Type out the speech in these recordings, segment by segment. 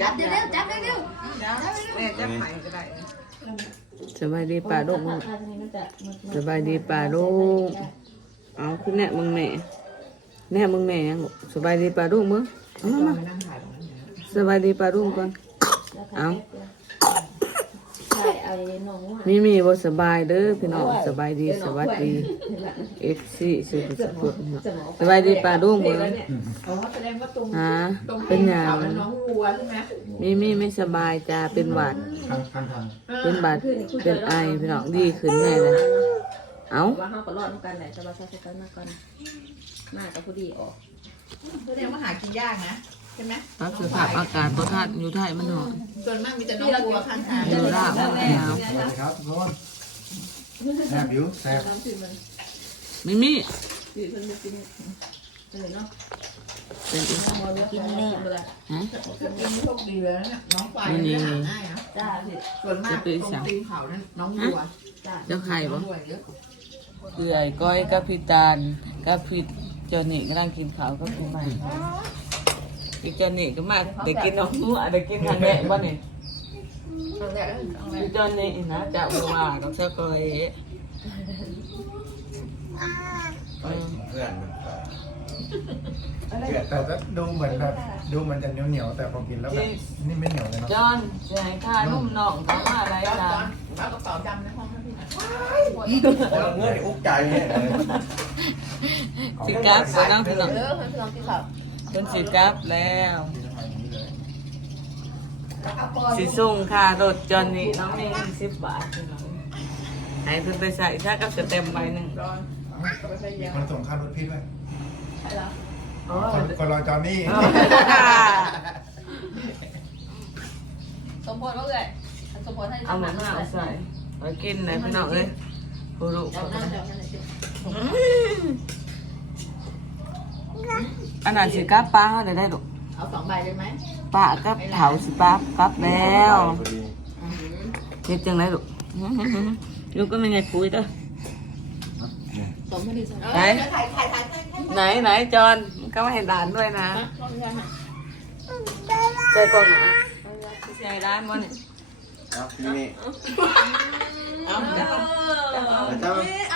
จับเร็วจับเร็วแม่จะไผ่ก็ได้สบายดีป่าลูกมึงสบายดีป่าลูกเอาขึ้นแน่มึงแน่แน่มึงแน่ยังสบายดีป่าลูกมึงเอามามามานั่งถ่ายตรงนั้นสบายดีป่าลูกก่อนเอา มีมีบ่สบายเด้อพี่น้องสบายดีสวัสดีเอฟซีสุขสุขสบายดีป่าลูกมึงอ๋อแสดงว่าตรงฮะตรงเป็นหยังขามันน้องวัวใช่ไหมมีมีไม่สบายจ้าเป็นหวัดทางทางทางเป็นบาดเป็นไอพี่น้องดีขึ้นแน่เลยเอาว่าเขาก็รอดกันแหละแต่ว่าใช้กันมาก่อนมากับผู้ดีออกแสดงว่าหากินยากนะ ใช่ไหมรับสภาพอากาศประทัดอยู่ไทยมันหน่อยส่วนมากมีแต่น้องวัวข้างทางอยู่ราบมันหนาวสวัสดีครับทุกคนแซ่บอยู่แซ่บไม่มีเลยเนาะเป็นอีกกินเนื้อฮะกินโชคดีเลยนะน้องควายเนี่ยหาง่ายนะจ้าส่วนมากตรงตีนเขานั้นน้องวัวจ้าเจ้าไข่น้บ่องวัวเยอะเอื่อยก้อยกับพี่ตาลกับพี่เจอนี่กำลังกินข้าวกับพี่ใหม่ อีกเจอนี่ก็มาได้กินน้องหัวได้กินทางแม่บ่นี่ตั้งแต่พี่เจอนี่นะจะบ่ว่ากับเจ้าก้อยเพื่อนแต่ก็ดูเหมือนแบบดูมันจะเหนียวเหนียวๆแต่พอกินแล้วแบบนี่ไม่เหนียวเลยเนาะจอนจะให้ค่านุ่มน้องเขามาอะไรตอนจ้าเอากระเป๋าดำในห้องให้พี่หน่อยเงื่อนอุกใจเนี่ย สิกลับบ่น้องพี่น้อง เออเพื่อนพี่น้องที่เขาเพิ่นสิกลับแล้วสิส่งค่ารถจอนนี่น้องนี่10บาทพี่น้องให้เพิ่นไปใส่ถ้ากับสเต็มใบหนึงตอนก็ไปใช้ยามันส่งค่ารถพี่ด้วยใช่แล้วอ๋อคนคนรอจอนี่สมบูรณ์ว่าเลยสมบูรณ์ให้เอาหมูหน้าใส่ไว้กินนะพี่น้องเอ้ยผู้รู้เอาหน้าเดี๋ยวนั่นแหละสิอันนั้นสิกลับป้าเขาได้ได้ลูกเอาสองใบเลยไหมป้ากับเถาสิป้ากลับแล้วเฮ็ดจังไดลูกลูกก็ไม่ไงคุยเด้อ สมพอดีสมไหนถ่ายถ่ายถ่ายถ่ายไหนไหนจอนมันก็มาให้ร้านด้วยนะใส่กล่องหนาใส่ร้านบ่เนี่ยครับนี่เอาเอามาหา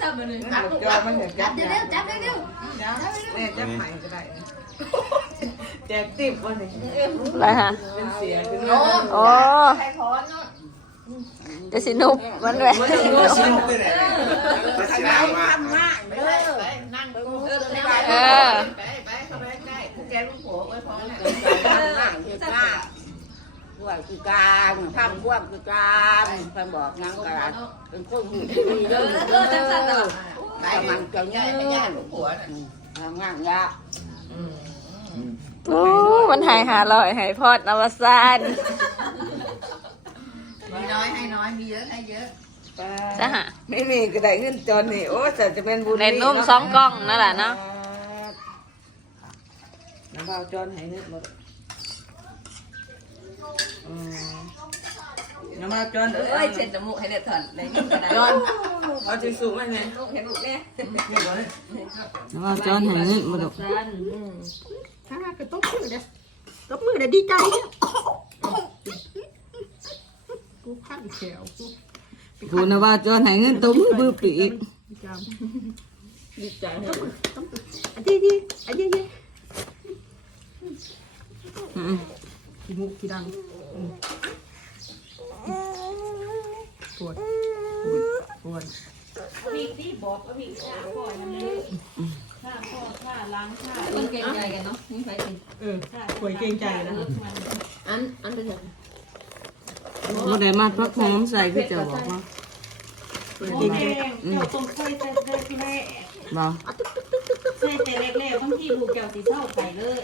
จับมาเลยจับจอมันเห็นจับเร็วจับเร็วแม่จะไผ่ก็ได้แจกติบบ่เนี่ยอะไรฮะเป็นเสียเป็นโอ้โอ้ใครพอนเนาะจะสินุบมันเลยมันจะรู้สิทำไมทำง่ายไปไปนั่งดูเออไปไปไปเข้าไปใกล้ผู้แกลูกโผล่ไว้พอเนี่ยนั่งคือกล้าด้ วยคือการทำร่วมคือการเพิ่นบอกยังกระเป็นคนหูดีเด้อเออจังสันเหรอไปมันจะง่ายไม่ยากลูกผัวน่ะทำงานยากโอ้มันหายหาลอยหายพอดนวสานมีน้อยให้น้อยมีเยอะให้เยอะจ้ะฮะไม่มีก็ได้เงินจอนนี่โอ้แต่จะเป็นบุญในนุ่มสองกล้องนั่นแหละเนาะน้ำเบาจอนให้เงินหมดอืม น้ำเบาจอนเอ้เอ้ยยเช็ดจมูกให้เด็ดถอนเลยกระดาษจอนเอาจิสูงไหมเนี่ยลูกเห็นลูกเนี่ยน้ำเบาจอนให้เงินหมดสันถ้าก็ตบมือเด้อตบมือเด้อดีใจเนี่ยกูพันแขวกูคุณน้ำเบาจอนให้เงินตุ้มมือปีกดีใจให้อันนี้ดีอันนี้ดี อืม ขี้มุกขี้ดังปวดปวดปวดพี่ที่บอกว่าพี่ข้าพ่อยังเลยข้าพ่อข้าล้างข้าต้องเก่งใจกันเนาะนี่ไปสิเออป่วยเกรงใจนะอันอันเป็นยังบ่ได้มาพักหอมใส่คือจะบอกว่าป่วยเกรงใจเจ้าต้องเคยแต่แต่แรกบ่ใช่แต่แรกๆบางทีลูกเจ้าสิเศร้าไปเลย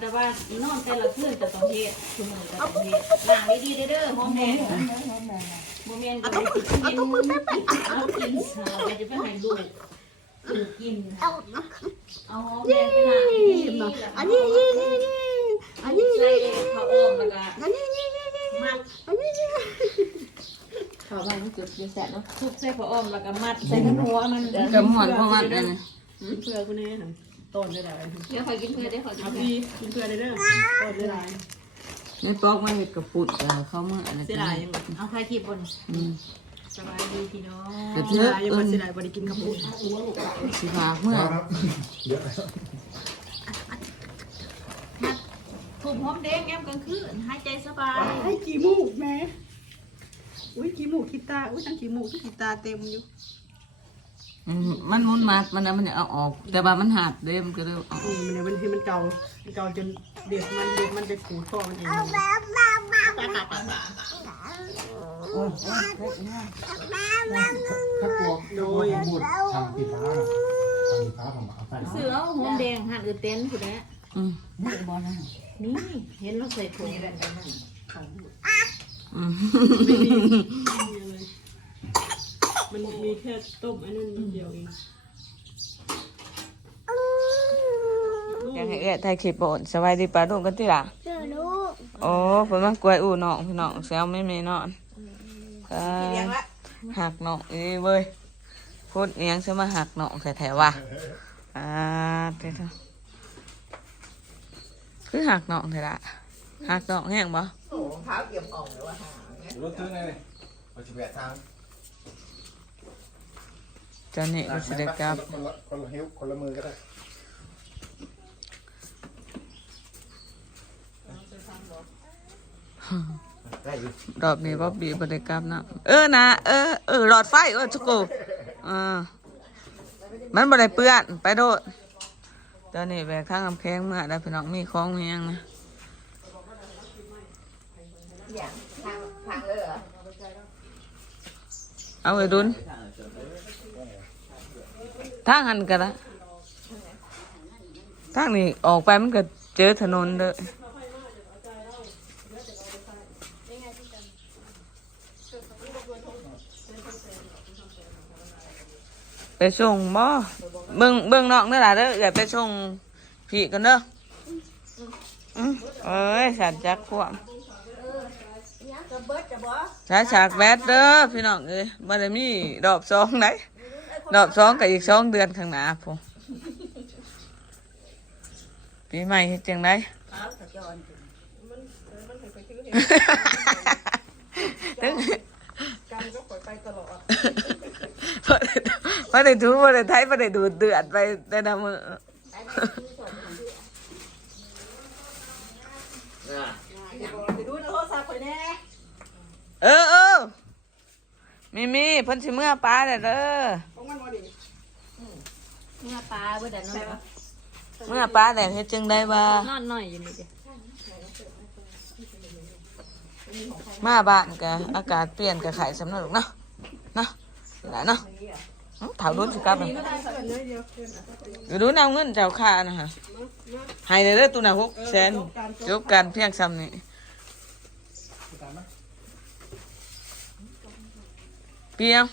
แต่ว่านอนแต่ละคืนแต่ต้องเฮ็ดคือมันก็ต้องเฮ็ดล้างดีๆเด้อหอมแดงบ่แม่นก็สิกินเอากินเอาไปจะไปให้ลูกลูกกินเอาเอาหอมแดงไปล้างดีๆอันนี้นี่นี่นี่อันนี้ใส่นี่ข้าวอ้อมแล้วก็อันนี้นี่นี่นี่มัดขอไปมันจุดเยังแสบเนาะทุบใส่ข้าวอ้อมแล้วก็มัดใส่หัวมันกับหมอนพวกมันเลยเพื่อกูเนี่ย ต้นได้หลายเดี๋ยวคอยกินเพื่อได้ขอกินเอาเพื่อพี่กินเพื่อได้เด้อต้นได้หลายในปอกมาเห็ดกระปุกแต่เขาเมื่ออะไรเสียดายยังเอาใครคลิปบนอืมสบายดีพี่น้องกระเทือกยังเอิ้บ่นเสียดายบ่ได้กินข้าวปุ้นสิพาเมื่อครับเยอะถูกหอมแดงแง้มกลางคืนหายใจสบายไอ้กี่มูกแม่อุ้ยกี่มูกขี้ตาอุ้ยทั้งกี่มูกทั้งขี้ตาเต็มอยู่ มมันมุนมามันนะมันจะเอาออก แต่ว่ามันหักเด้มนก็เลยเอาออกนี่มันเนี่ยมันคือมันเก่ามันเก่าจนเด็กมันเด็กมันไปขูดท่อมันเองถ้ากลัวโดยบุตรทำผิดพลาดทำผิดพลาดผมเอาใส่เสือเอาหอมแดงหั่นอือเต้นผู้ใดอืมนี่เห็นเราใส่ถุงอืมมั นมีแค่ต้มอันนั้นนิดเดียวเองอยากให้เอื้อถ่ายคลิปบ่นสบายดีป่าดุงกันติล่ะเจอลูกโอ้เพิ่นมากล้วยอู่น้องพี่น้องแซวไม่มีนอนก็หักน้องอีเว้ยพูดอิหยังซะมาหักน้องแท้ๆว่ะอ่าเด้อคือหักน้องแท้ละหักน้องแห้งบ่รถตื้อไงเราจะแบกทางเจ้านี่ก็สิได้กลับคนละคนละหิ้วคนละมือก็ได้ได้อยู่รอบนี้บ๊อบบี้บ่ได้กลับนะเออนะเออเออหลอดไฟเออทุกโกอ่ามันบ่ได้เปื้อนไปโดดตอนนี้แบกทางกำแพงเมื่อได้พี่น้องมีของมีหยังนะทางทางเลยเหรอเอาไว้ดุน ทางหันกันละทางนี้ออกไปมันก็เจอถนนเลยไปส่งบ่เบิ่งเบิ่งน้องเด้อล่ะเด้ออย่าไปส่งพี่กันเด้ออืมเอ้ยสันจักพวกใช้ฉากแบดเด้อพี่น้องเอ้ยบ่ได้มีดอกสองไหน ดอกสองกับอีกสองเดือนข้างหน้าผมปีใหม่เฮ็ดจังไดถึงกันก็ปล่อยไปตลอดบ่ได้ถูบ่ได้ไทยบ่ได้ดูดเดือดไปแต่ละมื้อไปดูนะโทรศัพท์ไปแน่เออเออมีมีเพิ่นสิเมื่อปลาเด้อเด้อของมั นบ่ดีเมื่อปลาเบ่ได้นอนเมื่อปลาแต่เฮ็ดจังได๋ว่านอนหน่อยอยู่นี่เด้มาบ้านก็อากาศเปลี่ยนก็ไข้สำนักลูกเนาะเนาะหลายเนาะอื้อถามรุ่นสิกลับเลยเดี๋ยวดูนำเงินเจ้าค่านะฮะให้เลยเด้อตัวน่ะหกแสนยกกันเพียงซ้ำนี่เปียง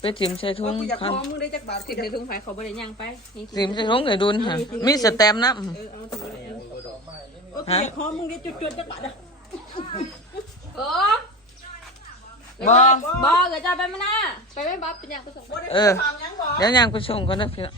ไปจิ้มใส่ถุงกูอยากคันมองมึงได้จักบาทสิสิไปถุงไผเขาบ่ได้ย่างไปนี่จิ้มใส่ถุงให้ดุนฮะมีสแตมป์นะเออเอาถึงเลยโอเคอยากมองมึงได้จุดๆจักบาทอะโอ้บอบ่เกิดจะไปมานะไปไม่บับเป็นหยังก็ส่งเออเดี๋ยวยังไปส่งกันนะพี่น้อง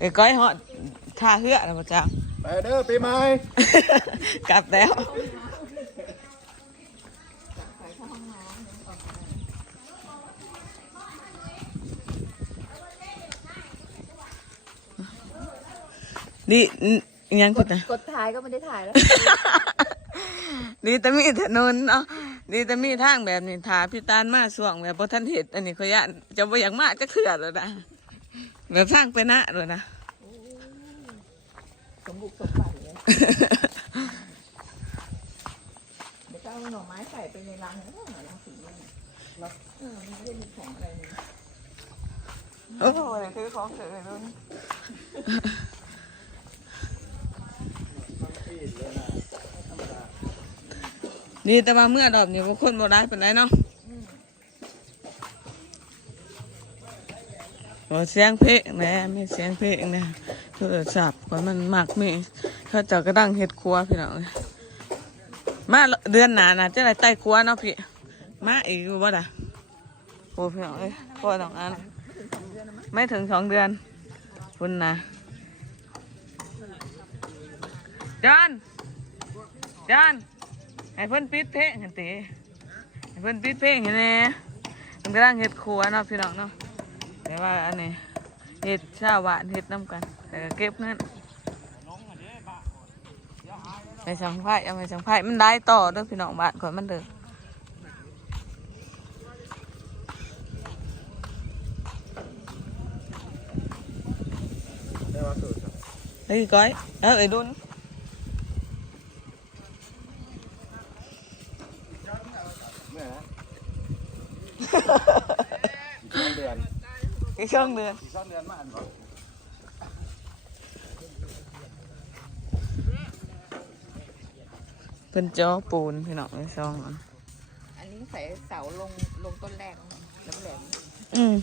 ไอ้ก้อยเหอดท่าเหือนะพ่อจ้าไปเด้อปีใหม่ กลับแล้ว นี่อิหยังคุณนะกดถ่ายก็ไม่ได้ถ่ายแล้วดีแต่มีถนนเนาะดีแต่มีทางแบบนี้ถาพี่ตานมาส่วงแบบพอท่านเห็ดอันนี้เขายะจะบ่อยากมาจะเถื่อเลยนะ แบบทางไปหน้าเลยนะสมบุกสมบัติเลยเดี๋ยวก็เอาหน่อไม้ใส่ไปในรังแล้วก็รังสีเนี่ยเราเออมันไม่ได้มีของอะไรเลยโอ้โหคือของเสือเลยด้วยดีแต่ว่าเมื่อดอกนี่บางคนบ่ได้เป็นไรเนาะ เสียงเพลงนะไม่เสียงเพลงนะโทรศัพท์ว่ามันหมักมีเขาเจ้าก็ดังเฮ็ดครัวพี่น้องเอ้ยมาเดือนหนานะจะได้ใต้ครัวเนาะพี่มาอีกบ่ล่ะโอ้พี่น้องเอ้ยพ่อสองอันไม่ถึงสองเดือนคุณนะจอนจอนให้เพิ่อนปิดเพลงกันติให้เพิ่อนปิดเพลงให้แหมันกำลังเฮ็ดครัวเนาะพี่น้องเนาะ แต่ว่าอันนี้เฮ็ดชาวบ้านเฮ็ดน้ำกัน แต่ก็เก็บเงินไปสังไพ่เอาไปสังไพ่มันได้ต่อเด้อพี่น้องบ้านขอมันเด้อเฮ้ยก้อย เออไอ้ดุน เมื่อนะอีกสองเดือน อีกช่องเดือนอีกสองเดือนมาอันก่อนเป็นจ้อปูนพี่น้องไอ้ช่องอันอันนี้ใส่เสาลงลงต้นแรกแหลมอืม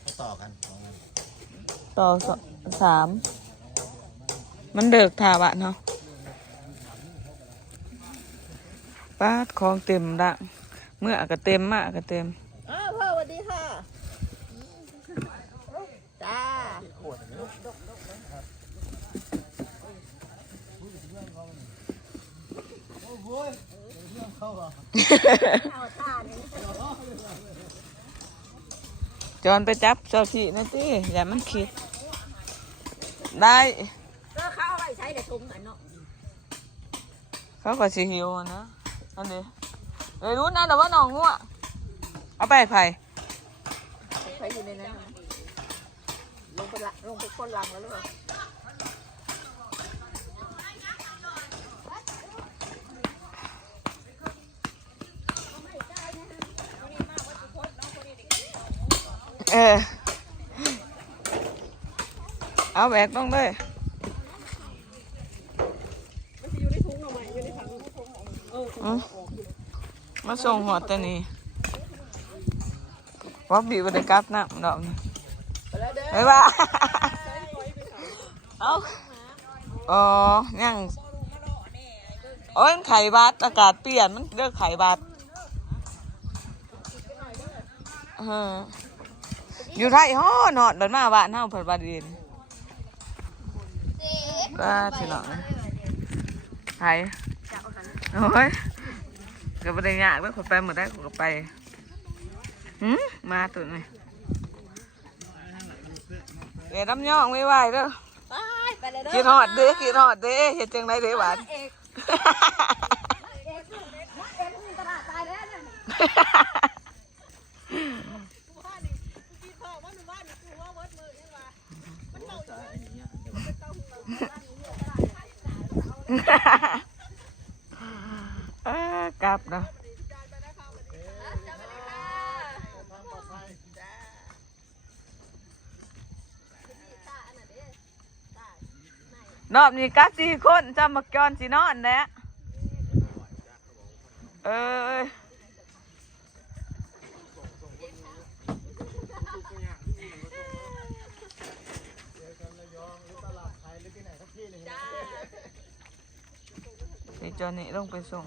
ให้ต่อกันสองอันต่อสองสามมันเดิกถาบะเนาะป้าดของเต็มละเมื่อก็เต็มมากก็เต็ม ๆอ้าวพ่อสวัสดีค่ะจ้า จอนไปจับเจ้าที่นะตีอย่ามันคิด ได้ก็เขาเอาไปใช้ในถุงอันเนาะเขาก็สิหิวอะนะอันนี้เอ้ยรู้นะแต่ว่าน้องงัวเอาไปให้ไผ่ใช้อยู่ในนั้นนะลงไปละลงไปก้นลังแล้วหรือเปล่า เออ เอาแบกต้องเลยอืมมาส่งหัวตัวนี้ว่าบีบได้กลับนะดอกนี่ไปว่าเอาอ๋อยังโอ้ยมันไข่บาดอากาศเปลี่ยนมันเลือกไข่บาดเออ อยู่ไทยฮอดฮอดเดินมาบ้านเฮาเพิ่นบ้านดินก็สิเนาะไผโอ้ยก็บ่ได้ยากเด้อคนไปหมดได้คนก็ไปหืมมาตัวนี้เดี๋ยวน้ำย่องไม่ไหวเด้อไปไปเลยเด้อกินฮอดเด้อกินฮอดเด้อเฮ็ดจังไดเด้อหวานเอกเอกเอกมีตลาดตายแล้วเนี่ย เอ้อกลับเนาะรอบนี้กัดสี่คนจำมักจอนสีนอนแหละเออ ไอ้จอนนี่ต้องไปส่ง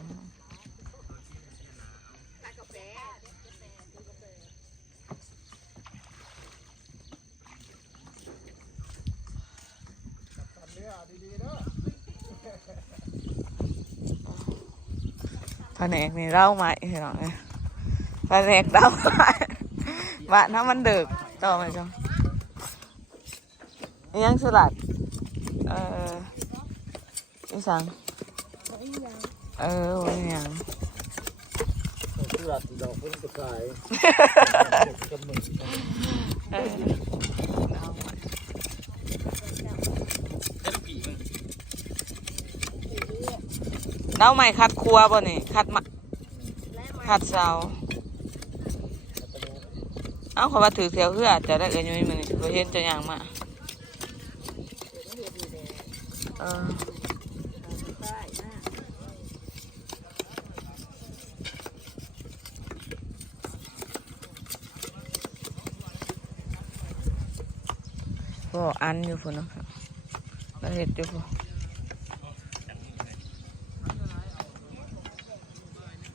แผนกนี่เล่าใหม่เหรอเนี่ยแผนกเล่าใหม่บ้านถ้ามันเดึกต่อไหมจ๊ะอิหยังสลัดเอออีสัง เออโอ้ยยังสุรัตน์ดอกเพิ่งจะขายเออเล่าใหม่คัดครัวบ่นี่คัดมะคัดเสาเอาขาว่าถือเสียวเพื่อจะได้เอ็นยูนี่มันเห็นจะอย่างมาเออ ก็อันอยู่พุ่นเนะก็เห็ดอยู่พุ่น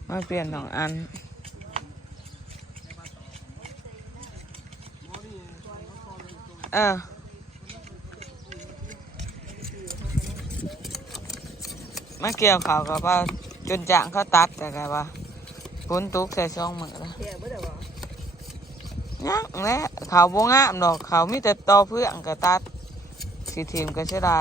มาเปลี่ยนสองอันเออมาเกี่ยวเขาวกับว่าจนจางเขาตัดแต่ก็ว่าฝนตกใส่ช่องมือแล้วยังแหละ เขาวบ่งามดอกเขามีแต่ตอเพื่องก็ตัดสีทีมก็ใช่ได้